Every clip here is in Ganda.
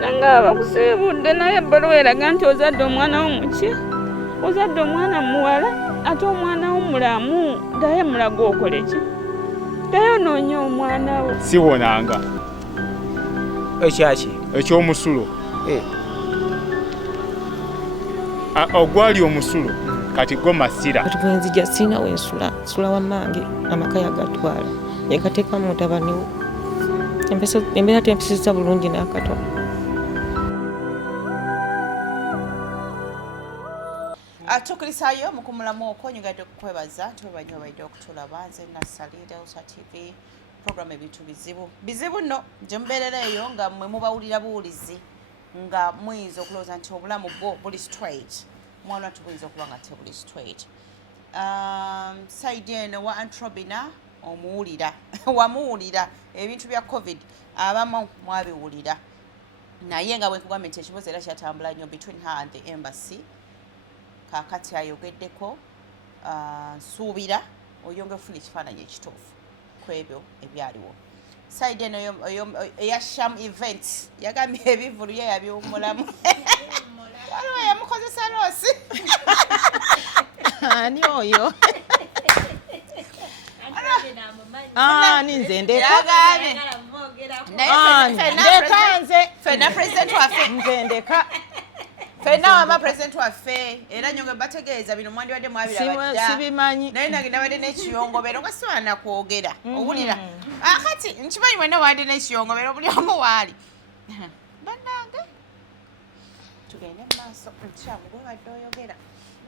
Nanga abakusibudde naye ebbaluwa eraga nti ozadde omwana wo muki? Ozadde omwana muwala ate omwana wo mulamu. Ddayo mulaga okole ki? Ddayo noonya omwana wo. Siwonanga. Ekyaki? Ekyomusulo. Ogwali omusulo kati go masira. Kati bwe nzija sirina wensula, nsula wammange amaka yagatwala. Yekateeka mu mutabani we. Embeera tempisiza bulungi n'akatono. Tukirisayo mukumulamu okonyugadde okukwebaza tubanyo baidde okutulaba nze nasalira Usa TV program ebintu bizibu nno gye mubeerera eyo nga mmwe mubawulira buwulizi nga muyinza okulowooza nti obulamu bwo buli straight mwana watu buyinza okuba nga tebuli straight. Saidi eno wa Antrobina omuwulira wamuwulira ebintu bya covid abamu mwabiwulira naye nga bwekugamba nti ekibuzo era kyatambula nnyo between her and the embassy. Kakati ayogeddeko nsuubira oyonge ofuna ekifaananyi ekituufu ku ebyo ebyaliwo. Saidi eno eya Sham event yagambye ebivulu ye yabyomulamu. Waliwo yamukozesa loosi. Ani oyo? Ninze ndeka. Fena president waffe. Nze ndeka. Fena wama president waffe era nyonge bategeeza bino mwandibadde mwabirabadda. Sibimanyi. Naye nange nabadde n'ekiyongobero nga siwana kwogera. Owulira. Kati nkimanyi mwenna wabadde n'ekiyongobero buli omu waali. Bannange tugende mu maaso nkyamu gwe wadde oyogera.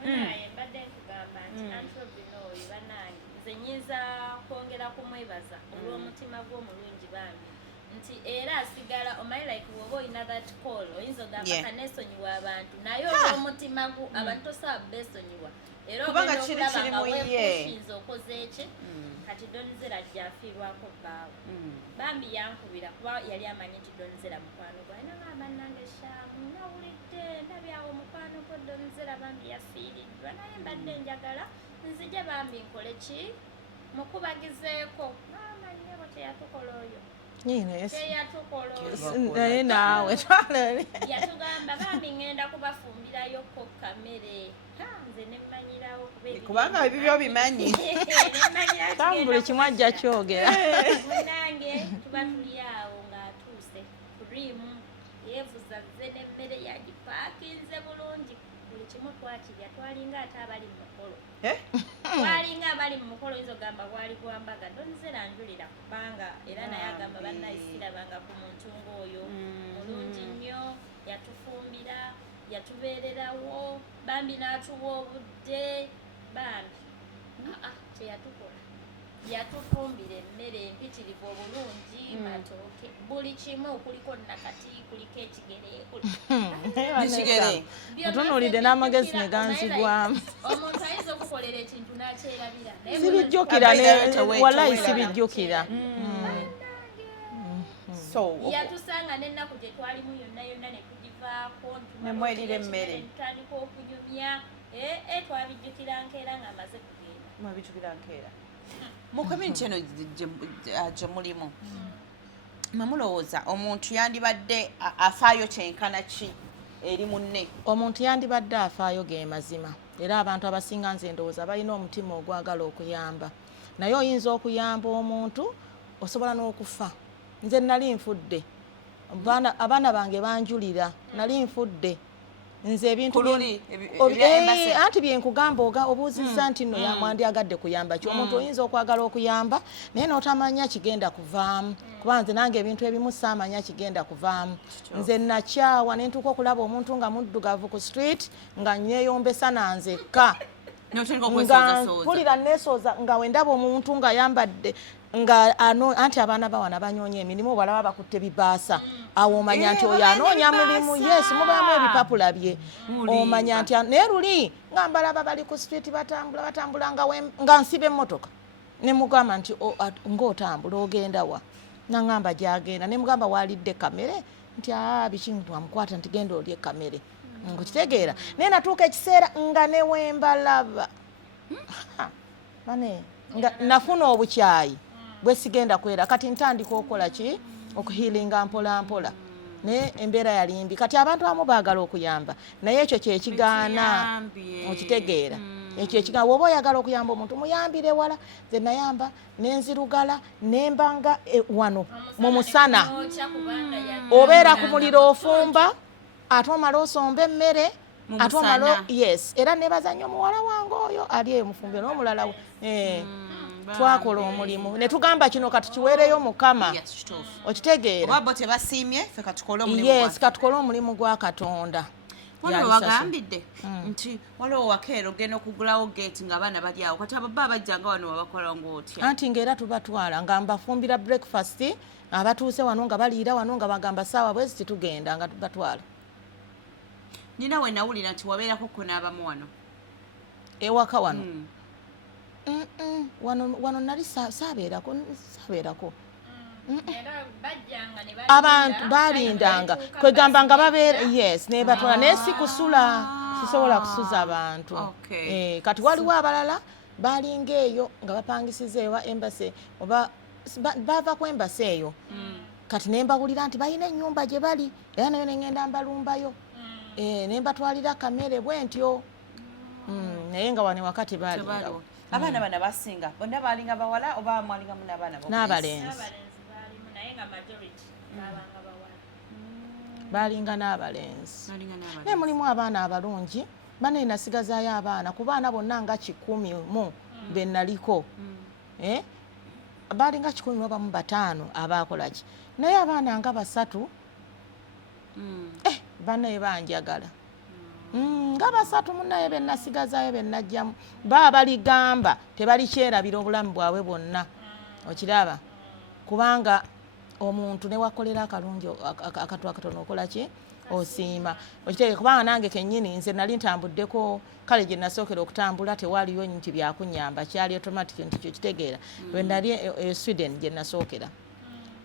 Naye mbadde nkugamba nti Antrobina oyo bannange nze nnyinza kwongera kumwebaza olw'omutima gw'omulungi bambi nti era asigala omanyi like woba oyina that call oyinza ogamba kaneesonyiwa abantu naye olw'omutima gwo abantu tosaba beesonyiwa era kubanga kiri nga mu ye weepushinze okoze eki kati Donzera gy'afiirwako bbaawe bambi yankubira kuba yali amanyi nti Donzera mukwano gwe ayina ngamba nnange Shaamu nawulidde ndabyawo mukwano gwo Donzera bambi yafiiriddwa naye mbadde njagala nzije bambi nkole ki mukubagizeeko amanyebo teyatukola oyo naye naawe yatugamba bambi ngenda kubafumbirayoko kamere nze nemmanyirawo kubanga ebibyo bimanyi tambule kimu ajja kyogera munange tuba tuli awo ng'atuuse kurimu yeevuza ze n'emmere yagipaakinze bulungi buli kimu twakirya twalinga ate abali mu mukolo twalinga abali mu mukolo oyinza ogamba gwali gwambaga Donzera njulira kubanga era naye agamba bannayisirabanga ku muntu ng'oyo mulungi nnyo yatufumbira yatubeererawo bambi n'atuwa obudde bambi teyatukola yatufumbira emmere empitirivu obulungi matooke buli kimu kuliko nakati kuliko ekigere otunuulidde n'amagezi ne ganzigwamu omuntu ayinza okukolera ekintu n'akyerabira sibijjukira walayi sibijjukira yatusanga n'ennaku gye twalimu yonna yonna ne tugivaako nemwerira emmere tutandika okunyumya twabijjukira nkeera ng'amaze kugenda mwabijjukira nkeera mu community eno gye mulimu mwemulowooza omuntu yandibadde afaayo kyenkana ki eri munne? Omuntu yandibadde afaayo ge mazima era abantu abasinga nze ndowooza balina omutima ogwagala okuyamba naye oyinza okuyamba omuntu osobola n'okufa. Nze nali nfudde abaana bange banjulira nali nfudde nze ebintu anti byenkugamba obuuzizza nti nno yamwandyagadde kuyamba ki omuntu oyinza okwagala okuyamba naye n'otamanya kigenda kuvaamu kuba nze nange ebintu ebimu saamanya kigenda kuvaamu. Nze nakyawa ne ntuuka okulaba omuntu nga muddugavu ku street nga nneeyombesa nanzekka nga mpulira neesooza nga wendaba omuntu nga ayambadde nga anti abaana bawana banyonya emirimu balaba bakutte bibaasa awo omanya nti oyo anoonya mulimu yes mubamu ebipapula bye omanya nti naye luli nga mbalaba bali ku street batambula nga nsiba emmotoka ne mugamba nti ng'otambula ogenda wa naŋŋamba gyagenda ne mugamba waalidde kamere nti biki twamukwata nti genda olye kamere nkitegeera naye natuuka ekiseera nga ne wembalaba nga nafuna obukyayi bwe sigenda kwera kati ntandika okukola ki okuhiilinga mpola mpola naye embeera yali mbi kati abantu abamu baagala okuyamba naye ekyo kyekigaana okitegeera ekyo ekigaana woba oyagala okuyamba omuntu muyambire wala nze nayamba nenzirugala nembanga wano mu musana obeera ku muliro ofumba ate omala osomba emmere ate omala yes era nebaza nnyo muwala wange oyo ali eyo mufumbe n'omulala twakola omulimu ne tugamba kino katukiweereyo mukama okitegeera yes katukole omulimu gwa Katonda waliwo wagambidde nti waliwo wakeero ogenda okugulawo geeti ng'abaana bali awo kati ababa bajjanga wano wabakola ng'otya anti ng'era tubatwala nga mbafumbira breakfast abatuuse wano nga baliira wano nga bagamba saawa bwezi titugenda nga tubatwala nina we nawulira nti wabeerako kunaabamu wano ewaka wano wano nali saabeerako abantu balindanga kwegamba nga babeera yes nebatwala naye si kusula sisobola kusuza abantu kati waliwo abalala balinga eyo nga bapangisiza ewa embase oba bava ku embase eyo kati nembawulira nti balina ennyumba gye bali era nayo nengenda mbalumbayo nembatwalira kamere bwentyo naye nga wane wakati balingawo abaana bana basinga bonna balinga bawala oba mwalingamu n'abaana n'abalenzi balinga n'abalenzi naye mulimu abaana abalungi bane nasigazaayo abaana ku baana bonna nga 100 be naliko balinga 15 abaakolaki naye abaana nga 3 banaye banjagala nga 3 munnaye be nasigazaayo be najjamu baligamba tebalikyerabira obulamu bwabwe bwonna okiraba kubanga omuntu ne wakolera akalungi akatu akatono okola ki osiima okitegeera kubanga nange kennyini nze nali ntambuddeko kale gye nasookera okutambula tewaliyo nti byakunyamba kyali automatic nti kyo kitegeera lwe nali Sweden gye nasookera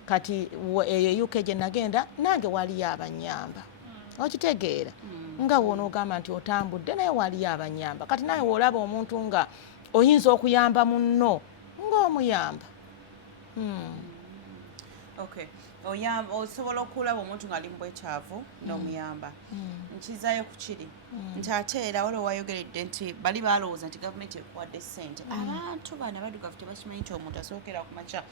kati eyo UK gye nagenda nange waliyo abanyamba okitegeera nga wonoogamba nti otambudde naye waliyo abanyamba kati naye woolaba omuntu nga oyinza okuyamba munno ng'omuyamba osobola okulaba omuntu ng'ali mu bwetaavu n'omuyamba nkizaayo ku kiri nti ate era waliwo wayogeredde nti bali balowooza nti gavumenti ekuwadde ssente abantu bana baddugavu tebakimanyi nti omuntu asookera ku makya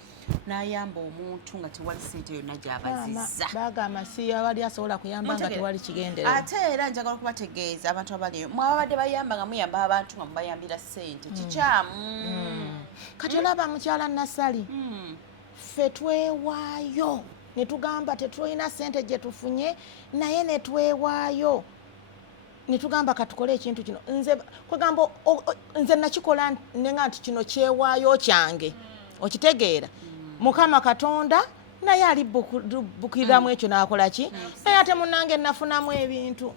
n'ayamba omuntu nga tewali ssente yonna gy'abazizza bagamba si awali asobola kuyamba nga tewali kigendera ate era njagala okubategeeza abantu abaliyo mwabadde bayamba nga muyamba abantu nga mubayambira ssente kikyamu kati olaba mukyala Nasali ffe twewaayo ne tugamba tetulina ssente gye tufunye naye ne twewaayo ne tugamba katukole ekintu kino nze nakikola nenga nti kino kyewaayo kyange okitegeera Mukama Katonda naye alibukiriramu ekyo n'akola ki naye ate munnange nafunamu ebintu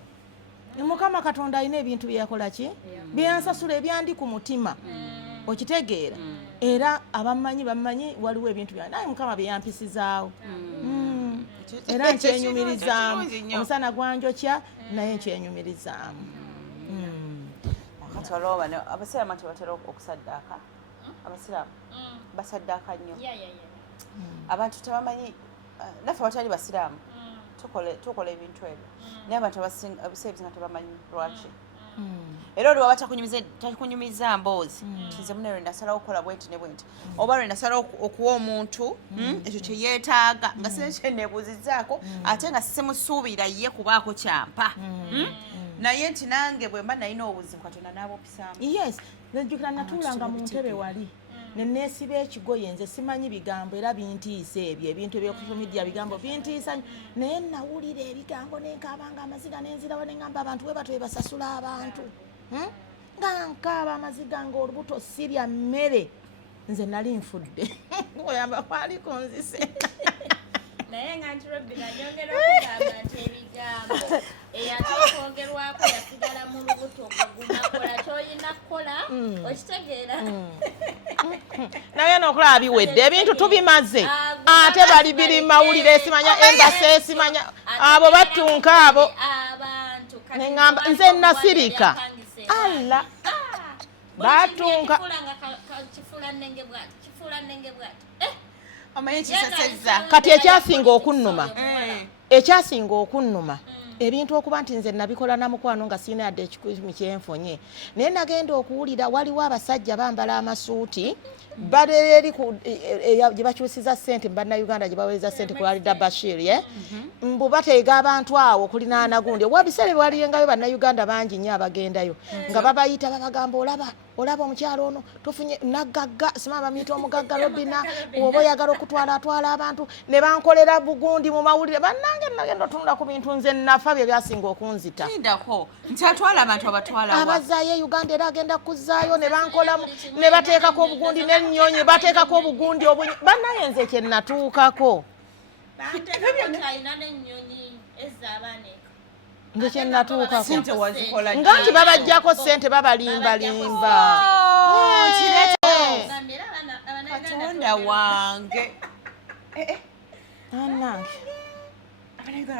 Mukama Katonda alina ebintu byeyakola ki byansasula ebyandi ku mutima okitegeera era abamanyi bamanyi waliwo ebintu bya naye Mukama byeyampisizaawo era nkyenyumirizaamu omusana gwanjokya naye nkyenyumirizaamu kati waliwo bano abasiraamu nti batera okusaddaaka abasiraamu basaddaaka nnyo abantu tebamanyi naffe abatali basiraamu tukola ebintu ebyo naye abantu abaseebizi nga tebamanyi lwaki era olwo takunyumiza mboozi nze mune lwe nasalawo okukola bwenti ne bwenti oba lwe nasalawo okuwa omuntu ekyo kye yeetaaga nga sinekyeneebuuzizaako ate nga simusuubira ye kubaako kyampa naye nti nange bwe mba nalina obuzibu Katonda n'abopisaamu yes nejjukira natuulanga mu ntebe wali neneesiba ekigoye nze simanyi bigambo era bintiisa ebyo ebintu ebyokusomidya bigambo bintiisa naye nawulira ebigambo nenkaabanga amaziga nenzirawo nengamba abantu we batwe basasula abantu nga nkaaba amaziga ng'olubuto sirya mmere nze nali nfudde oyamba kwali kunzise naye nga nti Robina nyongera okugamba nti ebigambo eyatookongerwako yasigala mu lubuto gunakola kyoyina kukola okitegeera naye n'okulaba biwedde ebintu tubimaze ate bali biri mawulire esimanya embase esimanya abo battunka abo neŋŋamba nze nasirika alla batunka kati ekyasinga okunnuma ekyasinga okunnuma ebintu okuba nti nze nabikola namukwano nga sina yadde ekikumi kyenfunye naye nagenda okuwulira waliwo abasajja bambala amasuuti baleri gye bakyusiza ssente mu bannayuganda gye baweereza ssente ku Walida Bashir mbu bateega abantu awo kulinaana gundi owa biseera bwaliyengayo bannayuganda bangi nnyo abagendayo nga babayita babagamba olaba omukyalo ono tufunye nagagga sima bamuyita omugagga Robina oba oyagala okutwala abantu ne bankolera bugundi mu mawulire bannange nagenda otunula ku bintu nze nafa bye byasinga okunzita Ndako nti atwala abantu abatwala wa abazaayo Uganda era agenda kuzzaayo ne bankolamu ne bateekako obugundi n'ennyonyi bateekako obugundi bannaye nze kye natuukako nze kye natuukako sente wazikola nga nti babajjako ssente babalimbalimba Katonda wange annange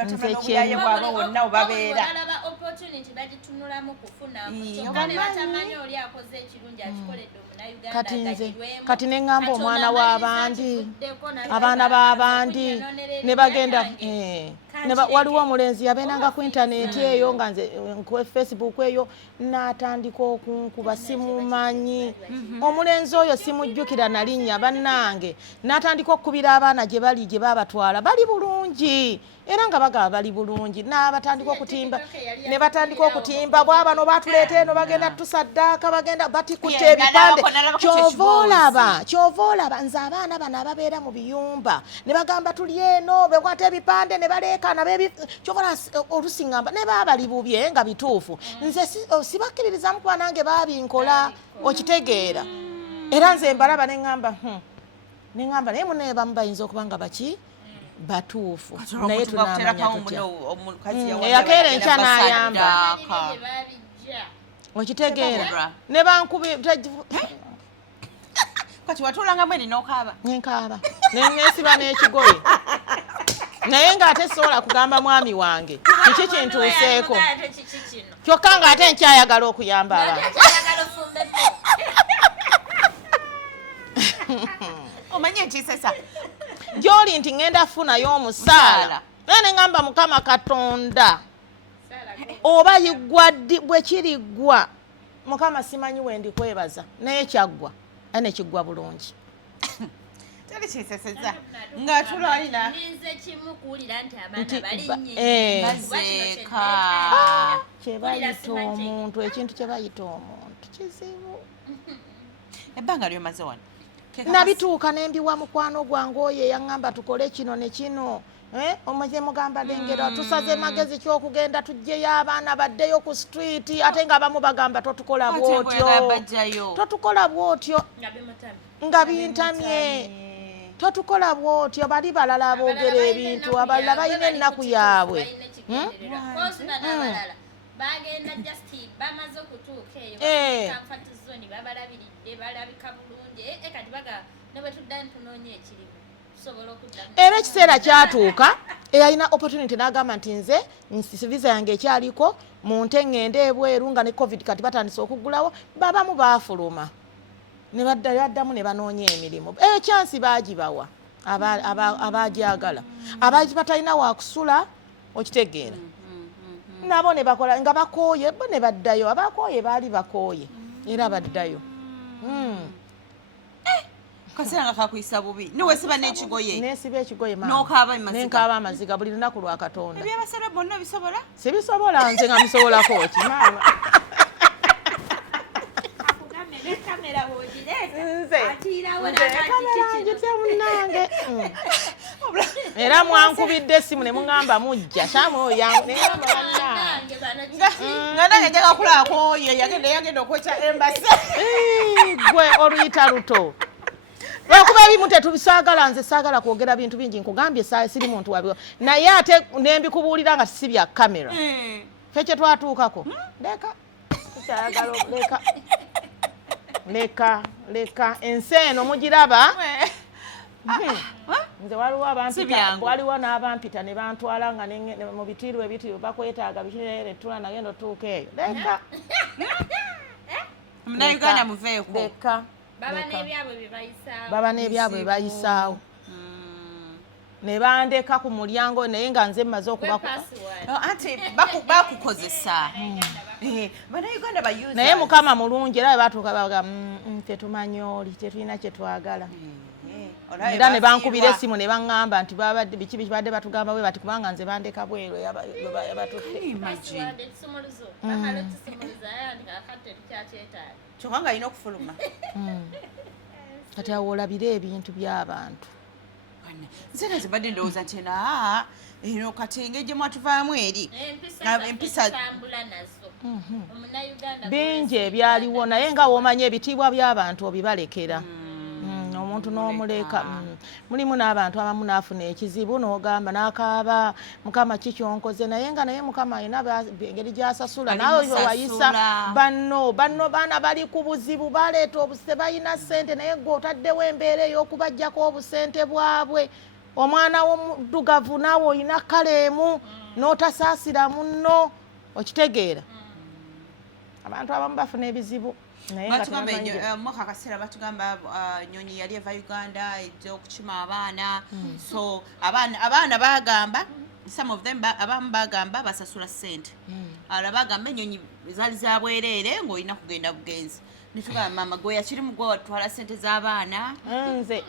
nze kye wonna obabeera kati ne ŋŋamba omwana w'abandi abaana b'abandi ne bagenda waliwo omulenzi yabeeranga ku intaneti eyo nga nze ku Facebook eyo n'atandika okunkuba simumanyi omulenzi oyo simujjukira na linnya bannange n'atandika okukubira abaana gye bali gye babatwala bali bulungi era nga bagaba bali bulungi n'abatandika okutimba ne batandika okutimba bwabano batuleeta eno bagenda tusaddaaka bagenda batikutte ebipande kyova olaba nze abaana bano ababeera mu biyumba ne bagamba tuli eno bekwata ebipande ne baleekaana kyova olusiŋŋamba ne baba bali bubye nga bituufu nze sibakkiririzamu kuba nange babinkola okitegeera era nze mbalaba ne ŋŋamba naye munaye bamu bayinza okuba nga baki batuufu naye tunamanya tutya eyakeera enkya n'ayamba okitegeera ne bankubi kati watulanga mwene n'okaaba nenkaaba nesiba n'ekigoye naye ng'ate sobola kugamba mwami wange kiki kintuuseeko kyokka ng'ate nkyayagala okuyamba abantu omanye nkiisesa gy'oli nti ŋŋenda funayo omusaala naye ne ŋŋamba Mukama Katonda oba yiggwa bwe kiriggwa Mukama simanyi we ndikwebaza naye kyaggwa ane kiggwa bulungi tali kiseseza nga tulina ninze kimu kuwulira nti abaana balinnye bazeeka kye bayita omuntu ekintu kye bayita omuntu kizibu ebbanga lyomaze wano nabituuka nembiwa mukwano gwange oyo yaŋŋamba tukole kino ne kino omuze mugamba lengera tusaze magezi kyokugenda tujjeyo abaana baddeyo ku street ate nga abamu bagamba totukola bwotyo nga bintamye totukola bwotyo bali balala aboogera ebintu abalala balina ennaku yaabwe bagenda just bamaze okutuuka eyo comfort zone babalabiridde balabika bulungi kati baga ne bwe tudda ntunoonya ekirimu tusobola okudda era ekiseera kyatuuka eyalina opportunity n'agamba nti nze visa yange ekyaliko mu nte ŋŋende ebweru nga ne covid kati batandise okuggulawo babamu baafuluma ne baddamu ne banoonya emirimu ekyansi baagibawa abagyagala abaagi batalina wakusula okitegeera nabo ne bakola nga bakooye bo ne baddayo abakooye baali bakooye era baddayo kaseera nga kakuyisa bubi niwesiba n'ekigoye nesiba ekigoye nenkaaba amaziga buli lunaku lwa Katonda ebyabasala bonna bisobola sibisobola nze nga musobolako ki maama munange era mwankubidde essimu ne muŋŋamba mujja nga nange njaga kulaako ye yagenda okwekya embasi gwe oluyita luto lwakuba ebimu tetubisaagala nze saagala kwogera bintu bingi nkugambye siri muntu wabi naye ate nembikubuulira nga si bya kamera fe kye twatuukako leka ensi eno mugiraba nze waliwo n'abampita ne bantwala nga mu bitiiru ebitiiru bakwetaaga bikiretula nagenda otuuka eyo leka Munnayuganda muveeko baba n'ebyabwe bye bayisaawo baba n'ebyabwe bayisaawo ne bandeka ku mulyango naye nga nze mmaze anti bakukozesa bannayuganda bayuza naye mukama mulungi era batuuka baga ffe tumanyi oli tetulina kye twagala era ne bankubira essimu ne baŋŋamba nti babadde biki bibadde batugamba bwe bati kubanga nze bandeka bweru yabatutte kyokka nga alina okufuluma kati awo olabire ebintu by'abantu nze nazibadde ndowooza nti eno kati engeri gye mwatuvaamu eri empisa bingi ebyaliwo naye nga woomanya ebitiibwa by'abantu obibalekera omuntu n'omuleka mulimu n'abantu abamu naafuna ekizibu n'ogamba n'akaaba mukama kikyonkoze naye nga naye mukama alina engeri gy'asasula naawe wayisa banno baana bali ku buzibu baleeta obuse balina ssente naye gwe otaddewo embeera ey'okubajjako obusente bwabwe omwana w'omuddugavu naawe olina kaleemu n'otasaasira munno okitegeera abantu abamu bafuna ebizibu mwaka kaseera batugamba Nyonyi yali eva Uganda ejja okukima abaana so abaana bagamba some of them abamu bagamba basasula ssente ala bagamba ennyonyi zaali za bwereere ng'olina kugenda bugenzi netugamba mama gwe yakiri mu gwe watwala ssente z'abaana nze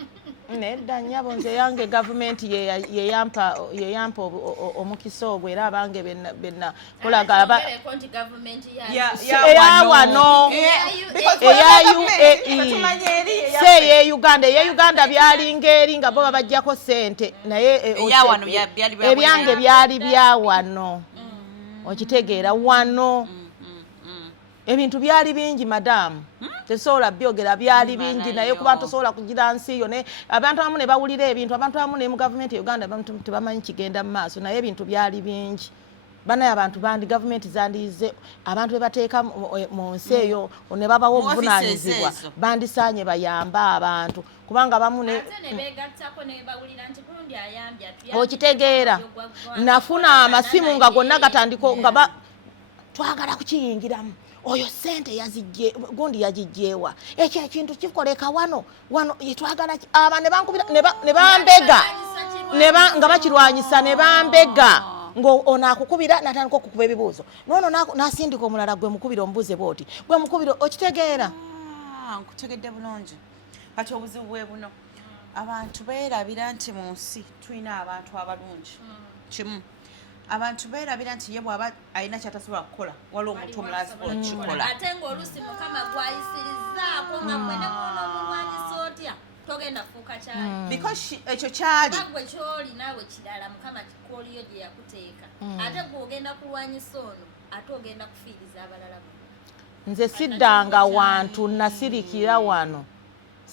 nedda nnyabo nze yange gavumenti yeyampa omukisa ogwo era abange benna kolaga eyawano eya UAE Uganda eya byalinga eri nga bo babajjako ssente naye ebyange byali byawano okitegeera wano ebintu byali bingi madamu tesobola byogera byali bingi naye kuba tosobola kugira nsi yo ne abantu abamu ne bawulira ebintu abantu abamu ne mu gavumenti Uganda tebamanyi kigenda mu maaso naye ebintu byali bingi banaye abantu bandi gavumenti zandize abantu bebateeka mu nsi eyo ne babawo obuvunaanyizibwa bandisaanye bayamba abantu kubanga bamu okitegeera nafuna amasimu nga gonna gatandiko nga twagala kukiyingiramu oyo sente yazijje gundi yajijjewa ekyo ekintu kikoleka wano yetwagala aba ne bankubira ne bambega nga bakirwanyisa ne bambega ngo onakukubira natandika okukuba ebibuuzo nono nasindika omulala gwe mukubira omubuuze bwoti gwe mukubira okitegeera nkutegedde bulungi kati obuzibu bwe buno abantu beerabira nti mu nsi tulina abantu abalungi kimu abantu beerabira nti ye bw'aba alina kyatasobola kukola waliwo omuntu omulala asobola kukikola ate ng'oluusi mukama gwayisirizaako nga mwene muno omulwanyisa otya togenda fuuka kyali because ekyo kyali gwe kyoli naawe kirala mukama kikoliyo gye yakuteeka ate gw'ogenda kulwanyisa ono ate ogenda kufiiriza abalala nze siddanga wantu nasirikira wano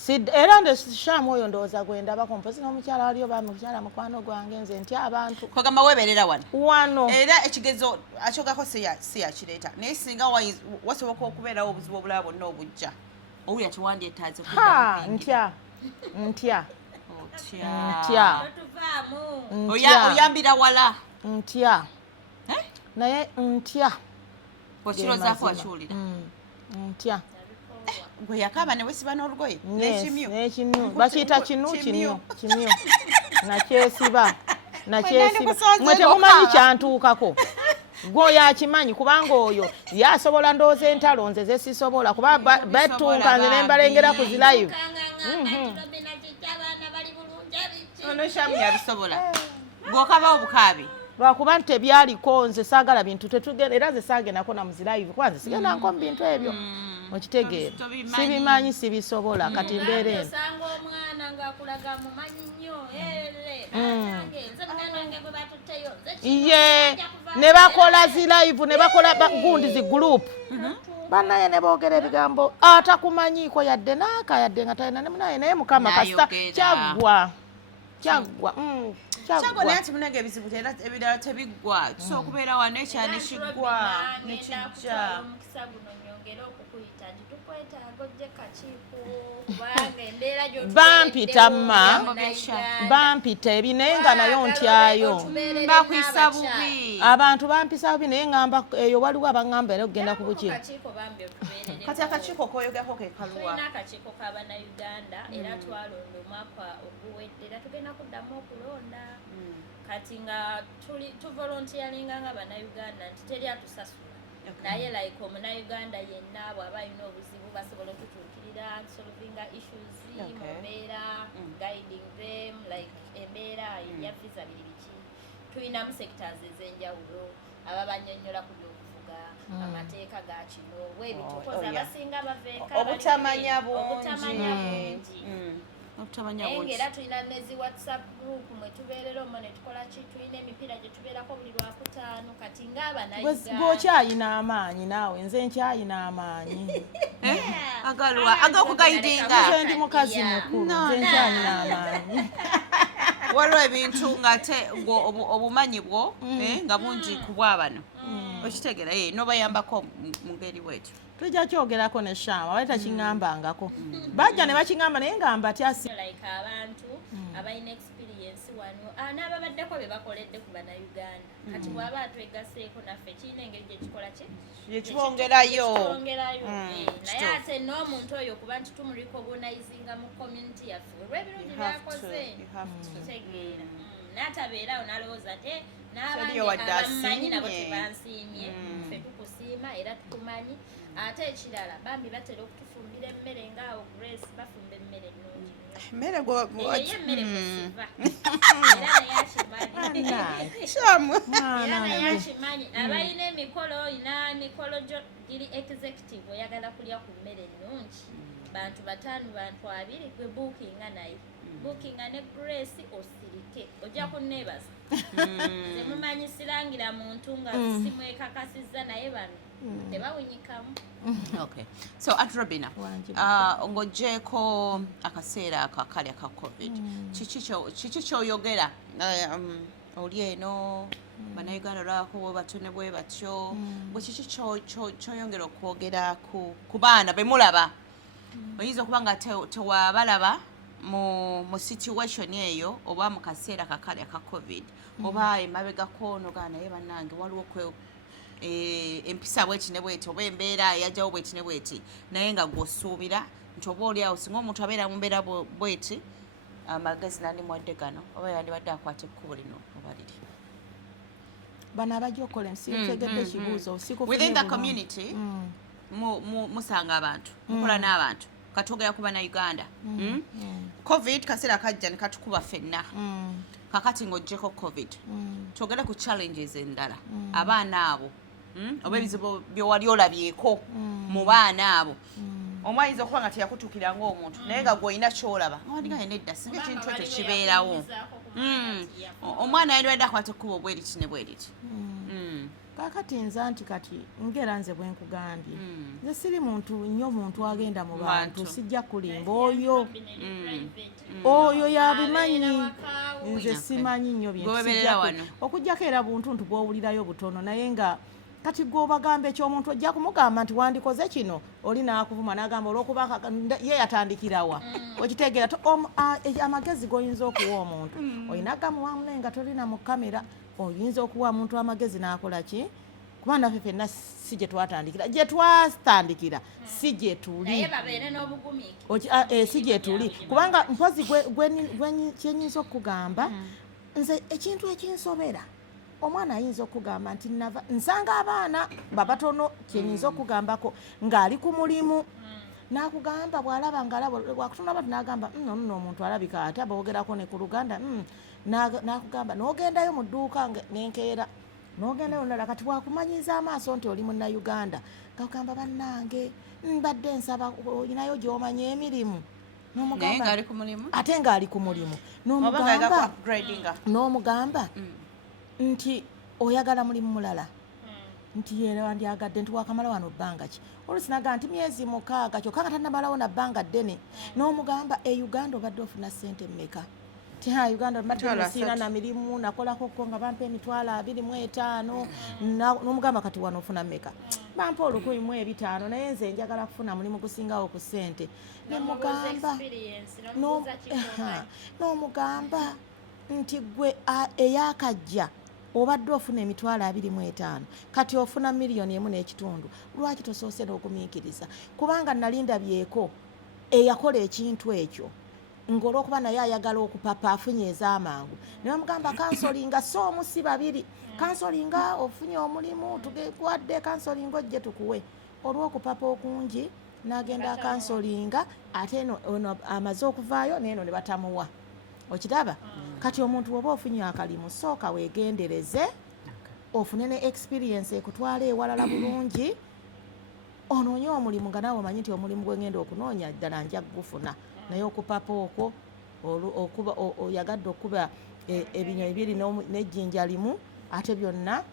era nde shamu oyo ndowooza gwendabako mpozi n'omukyala waliyo bamukyala mukwano gwange nze ntya abantu kwagamba weeberera wano era ekigezo akyogako si yakireeta naye singa wasoboka okubeerawo obuzibu obulala bwonna obujja owulira tiwandyetaaze ntya oyambira wala ntya naye ntya okirozaako wakiwulira ntya gwe yakaba ne wesiba n'olugoye n'ekimyu bakiyita kimyu nakyesiba mwe temumanyi kyantuukako gwe yakimanyi kubanga oyo yasobola ndowooza entalo nze zesisobola kuba betuuka nze ne mbalengera ku zilive ono shamu yabisobola gw'okabawo bukaabi lwakuba nti tebyaliko nze saagala bintu tetugenda era nze saagendako na muzilive kuba nze sigenda nko mu bintu ebyo okitegeera sibimanyi sibisobola kati mbeera eno osanga omwana ng'akulaga mumanyi nnyo ye ne bakola zilive ne bakola gundi zigurupu banaye ne boogera ebigambo atakumanyiiko yadde naaka yadde nga talina ne munaye naye mukama kasita kyaggwa naye nti munange ebizibu ebirala tebiggwa tusobola okubeera wano ekyana ekiggwa nekijja nyongera okukuyita nti tukwetaaga ojje kakiiko kubanga embeera bampita mma bampita ebi naye nga nayo ntyayo bakuyisa bubi abantu bampisa bubi naye ngamba eyo waliwo abaŋŋamba era okugenda ku buki kati akakiiko koyogerako ke kaluwa tulina akakiiko k'abannayuganda era twalonda omwaka oguwedde era tugenda kuddamu okulonda kati nga tuvolontiyalinga nga bannayuganda nti teri atusasula naye like omunnayuganda yenna bw'aba alina obuzibu basobola okutuukirira solvinga issues mubeera guiding them like embeera ya visa biri biki tulinamu sectors ez'enjawulo aba bannyonnyola ku by'okuvuga amateeka ga kino weebitukozi abasinga baveeka obutamanya bungi obutamanya bungi era tulina nezi whatsapp group mwe tubeerera omwo ne tukola ki tulina emipiira gye tubeerako buli lwakutaano kati ng'okyayina amaanyi naawe nze nkyayina amaanyi agalwa ag'okugayidinga nze ndi mukazi mukulu nze nkyayina amaanyi waliwo ebintu ng'ate obumanyi bwo nga bungi ku bwabano okitegeera n'obayambako mu ngeri bwetyo tujja kyogerako ne Shama wali takiŋŋambangako bajja ne bakiŋŋamba naye ngamba tyasi like abantu abalina experience wano n'ababaddeko be bakoledde ku bannayuganda kati bw'aba atwegaseeko naffe kirina engeri gye kikola yekibongerayo naye ate n'omuntu oyo kuba nti tumurecognizinga mu community yaffe olw'ebirungi byakoze kitegeera n'atabeerawo n'alowooza nti n'abandi abamumanyi nabo tebansiimye ffe tukusiima era tukumanyi ate ekirala bambi batera okutufumbira emmere ngaawo Grace bafumba emmere ennungi emmere eyo emmere kusiva era naye akimanyi abalina emikolo olina mikolo giri executive oyagala kulya ku mmere ennungi bantu 5 bantu 2 gwe buukinga naye buukinga ne Grace osirike ojja kunneebaza temumanyi sirangira muntu nga simwekakasizza naye bano tebawunyikamu. Okay, so at Robina ng'oggyeko akaseera akakali aka COVID kiki kyoyogera oli eno bannayuganda olwako batono bwe batyo bwe kiki kyoyongera okwogera ku baana be mulaba oyinza okuba nga tewabalaba mu situation eyo oba mu kaseera kakali aka COVID oba emabegako nogaa naye bannange waliwo empisa bweti ne bweti oba embeera yajjawo bweti ne bweti naye nga gwosuubira nti oba oli awo singa omuntu abeera mu mbeera bweti amagezi nandimuwadde gano oba yandibadde akwata ekkubo lino oba liri bano abajja okukola ensitegedde ekibuuzo within the community musanga abantu mukola n'abantu katwogera ku bannayuganda COVID kaseera kajja ne katukuba ffenna kakati ng'oggyeko COVID twogere ku challenges endala abaana abo oba ebizibu byewali olabyeko mu baana abo omwe ayinza okuba nga teyakutuukira ng'omuntu naye nga gw'olina ky'olaba wadinga nedda singa ekintu ekyo kibeerawo omwana yandibadde akwata ekkubo bwe riti ne bwe riti kakati nza nti kati ngera nze bwe nkugambye nze siri muntu nnyo muntu agenda mu bantu sijja kulimba oyo yabimanyi nze simanyi nnyo bintu okujjako era buntuntu bw'owulirayo butono naye nga kati gw'obagamba ekyomuntu ojja kumugamba nti wandikoze kino oli n'akuvuma n'agamba olw'okuba ye yatandikirawa okitegeera amagezi g'oyinza okuwa omuntu olina gamuwamu naye nga tolina mu kamera oyinza okuwa muntu amagezi n'akola ki kuba naffe ffenna si gye twatandikira gye twatandikira si gye tuli si gye tuli kubanga mpozi kyenyinza okugamba nze ekintu ekinsobera omwana ayinza okugamba nti nsanga abaana babatono kyenyinza okugambako ng'ali ku mulimu n'akugamba bw'alaba ng'alaba bati n'agamba nno omuntu alabika ate abogerako ne ku Luganda n'akugamba n'ogendayo mu dduuka n'enkeera n'ogendayo nala kati bwakumanyiza amaaso nti oli munnayuganda gakugamba bannange mbadde nsaba olinayo gy'omanya emirimu ate ng'ali ku mulimu n'omugamba nti oyagala mulimu mulala nti yeera wandyagadde nti wakamala wano bbanga ki olusinaga nti myezi 6 kyokka nga tannamalawo na bbanga ddene n'omugamba e Uganda obadde ofuna ssente mmeka tiha Uganda Emitwalo mbatisina asatu. na mirimu nakolako ko nga bampa emitwalo 25 n'omugamba kati wano ofuna mmeka bampa 1,500 naye nze njagala kufuna mulimu gusingawo ku ssente nemugamba n'omugamba nti gwe eyakajja obadde ofuna emitwalo 25 kati ofuna $1.5 lwaki tosoose n'okumiikiriza kubanga nalindabyeko eyakola ekintu ekyo ng'olwokuba naye ayagala okupapa afunye ez'amangu ne bamugamba kansolinga so omusi babiri kansolinga ofunye omulimu tugekwadde kansolinga ojje tukuwe olw'okupapa okungi n'agenda kansolinga ate ono amaze okuvaayo neeno ne batamuwa okiraba kati omuntu woba ofunye akalimu sooka weegendereze ofune ne experience ekutwala ewalala bulungi onoonye omulimu nga naawe omanyi nti omulimu gwengenda okunoonya ddala nja gufuna naye okupapa okwo oyagadde okuba ebinyo ebiri n'ejjinja limu ate byonna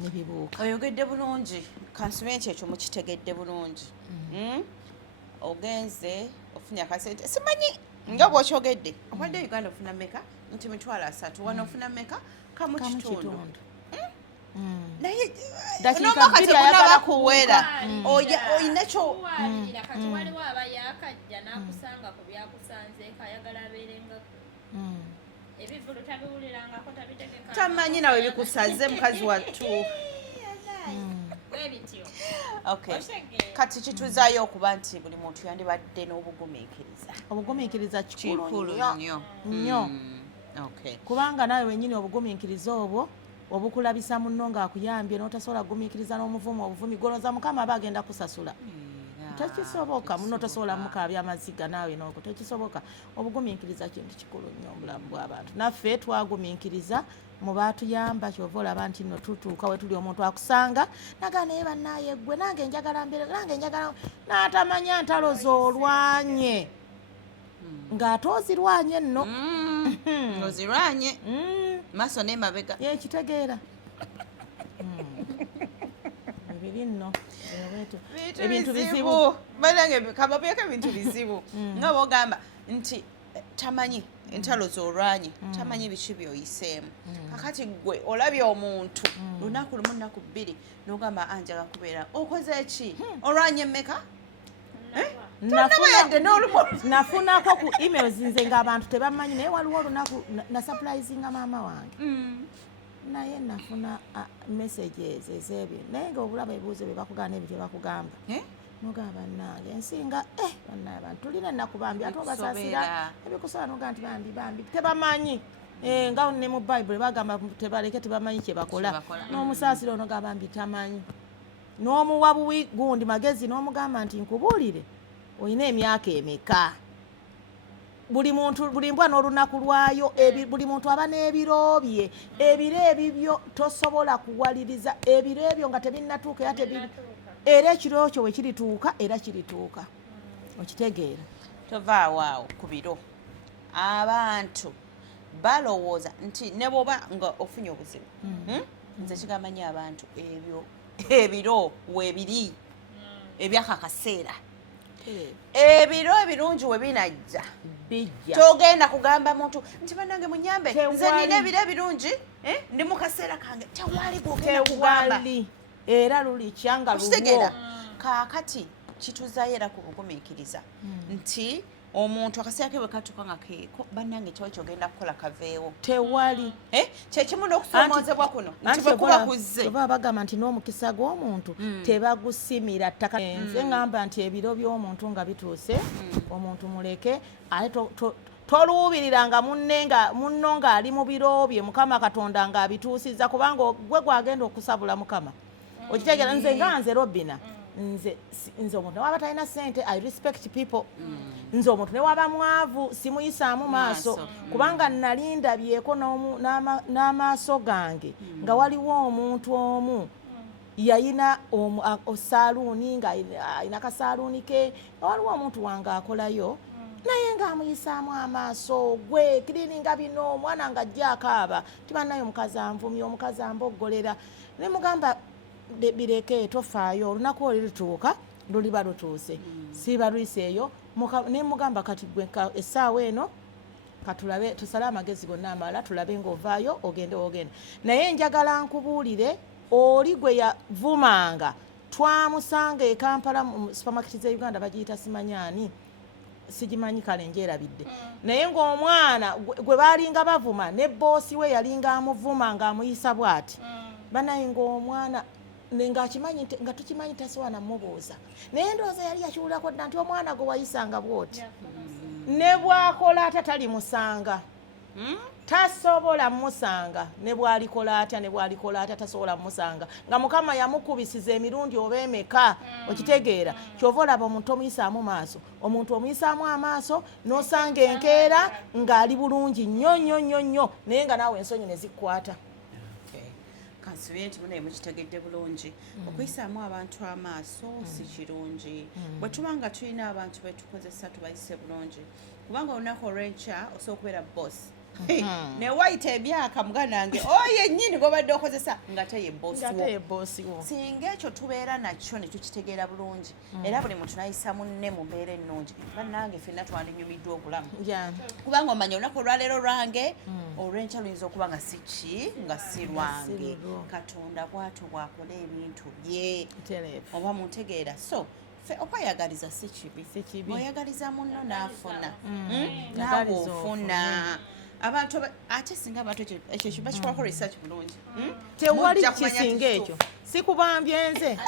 nebibuuka oyogedde bulungi kansumenti ekyo mukitegedde bulungi ogenze ofunye akasente simanyi nga bw'okyogedde obadde Uganda ofuna mmeka nti mitwalo 3 wano ofuna mmeka kamu kitundu naye n'omwaka tegunaba kuwera oyina kyo kati waliwo abayakajja n'akusanga ku byakusanzeeko ayagala abeerenga ebivulu tabiwulirangako tabitegeka tamanyi nawe bikusaze mukazi wattu bwebityo okay kati kituzaayo okuba nti buli muntu yandibadde n'obugumiikiriza obugumiikiriza kikulu nnyo nnyo okay kubanga naawe wenyini obugumiikiriza obwo obukulabisa munno ng'akuyambye n'otasobola kugumiikiriza n'omuvumu obuvumi goloza mukama aba agenda kusasula tekisoboka muno tosobola mukaabya amaziga naawe n'oko tekisoboka obugumiikiriza kintu kikulu nnyo obulamu bw'abantu naffe twagumiikiriza mu baatuyamba kyova olaba nti nno tutuuka we tuli omuntu akusanga nagaa naye bannaaye ggwe nange njagala mbeera nange njagala n'atamanya ntalo z'olwanye ng'ate ozirwanye nno ozirwanye maaso n'emabega yekitegeera ebiri nno ebintu bizibu banange kababuyeko ebintu bizibu nga bwogamba nti tamanyi entalo z'olwanye tamanyi biki byoyiseemu kakati gwe olabye omuntu lunaku lumu nnaku bbiri n'ogamba anjaga kubeera okoze ki olwanye mmeka nafunako ku emails nze ng'abantu tebamanyi naye waliwo olunaku nasupplizinga maama wange naye nafuna messages ez'ebyo naye ng'obulaba ebibuuzo bye bakugamba n'ebyo bye bakugamba nogamba bannange ensinga bannaye abantu tulina ennaku bambi ate obasasira ebikusobola noga nti bambi tebamanyi nga ne mu bayibuli bagamba tebaleke tebamanyi kye bakola n'omusaasira ono gamba mbi tamanyi n'omuwa buwi gundi magezi n'omugamba nti nkubuulire olina emyaka emeka buli mbwa n'olunaku lwayo buli muntu aba n'ebiro bye ebiro ebibyo tosobola kuwaliriza ebiro ebyo nga tebinnatuuka era ekiro kyo we kirituuka era kirituuka okitegeera tovaawo ku biro abantu balowooza nti ne bwoba nga ofunye obuzibu nze kigamanyi abantu ebiro weebiri ebyaka kaseera ebiro ebirungi we binajja togenda kugamba muntu nti bannange munyambe nze nina ebiro ebirungi ndi mu kaseera kange tewali gwogenda kugamba era luli kyanga lulwo kaakati kituzaayo era ku bugumiikiriza nti omuntu akaseera ke bwe katuuka nga keeko bannange kiwa kyogenda kukola kaveewo tewali kyekimu n'okusoomoozebwa kuno nti bwe kuba kuzze oba bagamba nti n'omukisa gw'omuntu tebagusimira ttaka nze ngamba nti ebiro by'omuntu nga bituuse omuntu muleke ate toluubiriranga munno ng'ali mu biro bye mukama katonda ng'abituusizza kubanga gwe gwagenda okusabula mukama okitegeera nze nga nze Robina nze omuntu newaba talina ssente I respect people nze omuntu newaba mwavu simuyisaamu maaso kubanga nalinda byeko n'amaaso gange nga waliwo omuntu omu yayina osaaluuni ng'ayina kasaaluuni ke waliwo omuntu wange akolayo naye ng'amuyisaamu amaaso gwe kirininga bino omwana nga ajja akaaba tibannayo omukazi anvumya omukazi amboggolera ne mugamba bireke tofaayo olunaku olituuka luliba lutuuse siba luyiseeyo ne mugamba kati gwe essaawa eno katulabe tusale amagezi gonna amalala tulabe ng'ovaayo ogende naye njagala nkubuulire oli gwe yavumanga twamusanga e Kampala mu supermarket za Uganda bagiyita simanyaani sigimanyi kale njerabidde naye ng'omwana gwe baalinga bavuma ne boosi we yalinga amuvuma ng'amuyisa bw'ati banaye ng'omwana ng'akimanyi nga tukimanyi tasobola namubuuza naye ndowooza yali yakiwulirako dda nti omwana gwe wayisanga bw'oti ne bw'akola ata talimusanga tasobola musanga ne bw'alikola atya tasobola musanga nga mukama yamukubisiza emirundi oba emeka okitegeera kyova olaba omuntu omuyisaamu maaso omuntu omuyisaamu amaaso n'osanga enkeera ng'ali bulungi nnyo naye nga naawe ensonyi ne zikkwata kansibe nti munaye mukitegedde bulungi okuyisaamu abantu amaaso si kirungi bwe tuba nga tulina abantu betukozesa tubayise bulungi kubanga olunaku olw'enkya osobola okubeera bosi ne wayita emyaka muganda wange oyo yennyini gwobadde okozesa nga teye bosi wo singa ekyo tubeera nakyo ne tukitegeera bulungi era buli muntu nayisa munne mu mbeera ennungi bannange ffenna twandinyumiddwa obulamu kubanga omanya olunaku olwaleero lwange olw'enkya luyinza okuba nga nga si lwange katonda bw'atyo bw'akola ebintu bye oba muntegeera so okweyagaliza si kibi oyagaliza munno n'afuna naawe ofuna abantu ate singa abantu ekyo bakikolako research bulungi tewali kisinga ekyo sikubambye nze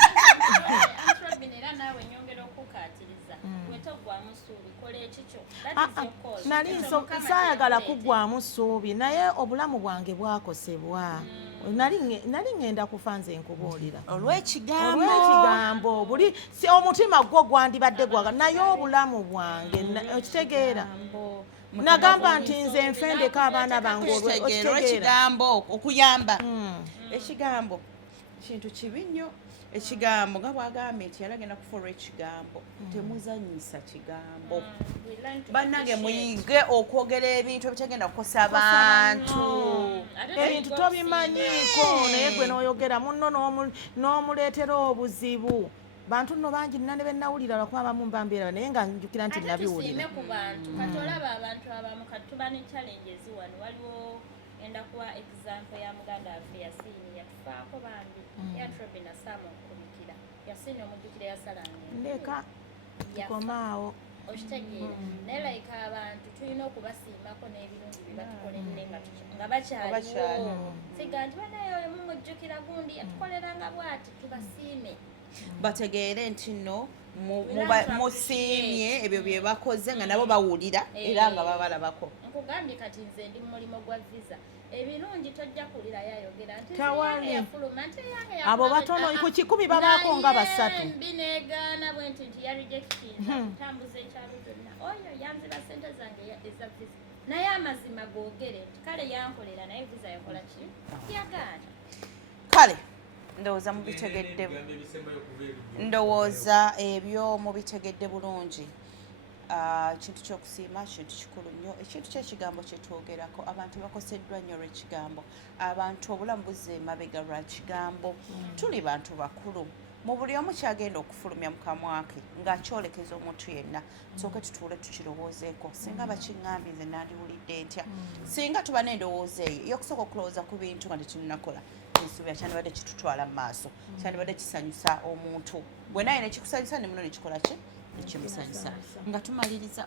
era naawe nyongera okukaatiriza wetogwamu ssuubi kola ekikyo nali saayagala kuggwamu ssuubi naye obulamu bwange bwakosebwa nali ngenda kufa nze nkubuulira olw'ekigambo buli omutima gwo gwandibadde gwaga naye obulamu bwange okitegeera nagamba nti nze nfendeko abaana bange olw'ekigambo okuyamba ekigambo kintu kibi nnyo ekigambo nga bwagambye nti yalagenda kufa olw'ekigambo temuzanyisa kigambo bannange muyige okwogera ebintu ebitagenda kukosa abantu ebintu tobimanyiiko naye gwe n'oyogera munno n'omuleetera obuzibu bantu nno bangi nina ne bennawulira lwakuba abamu mbambeera naye nga njukira nti nabiwulira ku bantu kati olaba abantu abamu kati tuba ne challenges wano waliwo enda kuwa example ya muganda waffe Yasini yatufaako bambi yatrobe na Samo okumikira Yasini omujjukira yasalange ndeka tukomaawo okitegeera naye like abantu tulina okubasiimako n'ebirungi bye batukoledde nga bakyaliwo siga nti banaye mumujjukira gundi yatukoleranga bw'ati tubasiime bategeere nti nno musiimye ebyo bye bakoze nga nabo bawulira era nga babalabako nkugambye kati nze ndi mu mulimo gwa visa ebirungi tojja kuwulira yayogera nti yafuluma nti yange abo batono ku 10 babaako nga 3 bineegaana bwe nti yarejectinga kutambuza ekyalo zonna oyo yanziba ssente zange eza visa naye amazima googere nti kale yankolera naye visa yakola ki yagaana kale ndowooza mubitegedde ndowooza ebyo mubitegedde bulungi ekintu ky'okusiima kintu kikulu nnyo ekintu ky'ekigambo kyetwogerako abantu bakoseddwa nnyo olw'ekigambo abantu obulamu buzza emabega lwa kigambo tuli bantu bakulu mu buli omu kyagenda okufulumya mu kamwa ke ng'akyolekeza omuntu yenna tusooke tutuule tukirowoozeeko singa bakiŋŋambye nze nandiwulidde ntya singa tuba n'endowooza eyo y'okusooka okulowooza ku bintu nga tetunnakola ensuubira kyandibadde kitutwala mu maaso kyandibadde kisanyusa omuntu bwe naye nekikusanyusa ne muno nekikola ki nekimusanyusa nga tumaliriza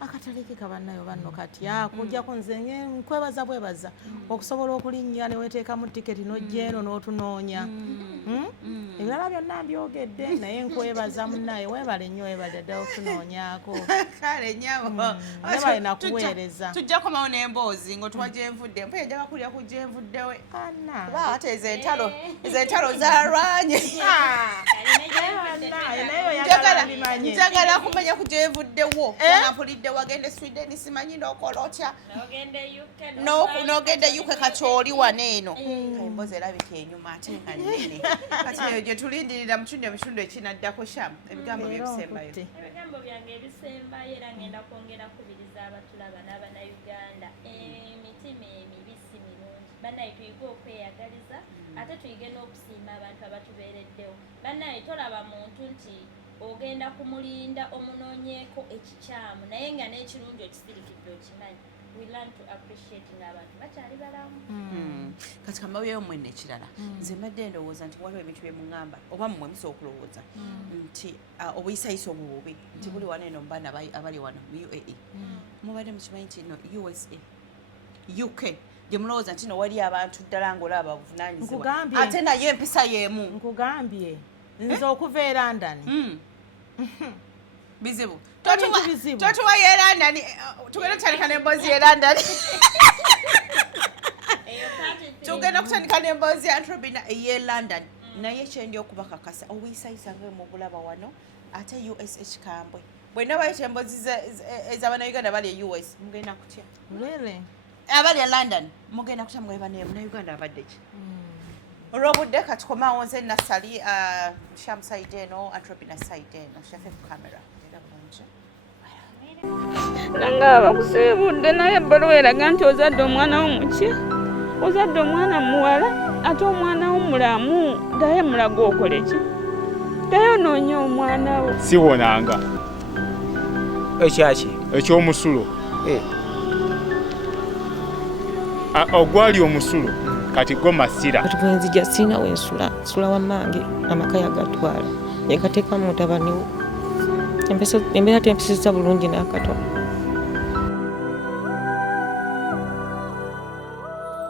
akatalekeka bannayo banno kati kujjako nze nkwebaza bwebaza okusobola okulinnya ne weteekamu tiketi n'ojja eno n'otunoonya ebirala byonna mbyogedde naye nkwebaza munnaye weebale nnyo weebale ddala okutunoonyaako kale nyabo nebale nakuweereza tujja komawo n'emboozi ng'otuwa gyenvudde mpa yajjaka kulya ku gyenvuddewe kuba ate ezo entalo zalwanye njagala kumanya ku gyenvuddewo mpulidde wagende Sweden simanyi n'okola otya n'ogenda UK kati oli wano eno emboozi erabika enyuma ate nga nnene kati eyo gye tulindirira ebitundu ekinaddako shamu ebigambo byebisembayo ebigambo byange ebisembayo era ngenda kwongera kubiriza abatulaba n'abannayuganda emitima emibisi mirungi bannaye tuyige okweyagaliza ate tuyige n'okusiima abantu abatubeereddewo bannaye tolaba muntu nti ogenda kumulinda omunoonyeeko ekikyamu naye nga n'ekirungi okisirikidde okimanyi. We learn to appreciate ng'abantu bakyali balamu. Kati kambaweyo mwene ekirala nze mbadde ndowooza nti waliwo ebintu bye muŋŋamba oba mmwe musobola okulowooza nti obuyisayisa obububi nti buli wano eno mubaana abali wano mu UAE mubadde mukimanyi nti no USA UK gye mulowooza nti no wali abantu ddala ng'olaba buvunaanyizibwa ate naye empisa y'emu. Nkugambye nze okuva e London bizibu totuwa ye London tugenda kutandika n'emboozi ye London tugenda kutandika n'emboozi ya Antrobina ey'e London naye kyendi okubakakasa obuyisayisa nga mubulaba wano ate US ekikambwe bwenna bayita emboozi ez'abannayuganda bali e US mugenda kutya abali e London mugenda kutya mugenda Uganda abadde ki olw'obudde katukomawo nze Nassali Sham side eno Antrobina side eno shafe ku kamera Nanga bakusibudde naye ebbaluwa eraga nti ozadde omwana wo muki ozadde omwana muwala ate omwana wo mulamu ddayo mulaga okole ki ddayo noonya omwana wo siwonanga ekyaki ekyomusulo ogwali omusulo kati go masira kati bwenzija sina wensula sula wammange amaka yagatwala yekateekamu mutabani we embeera tempisiza bulungi n'akatono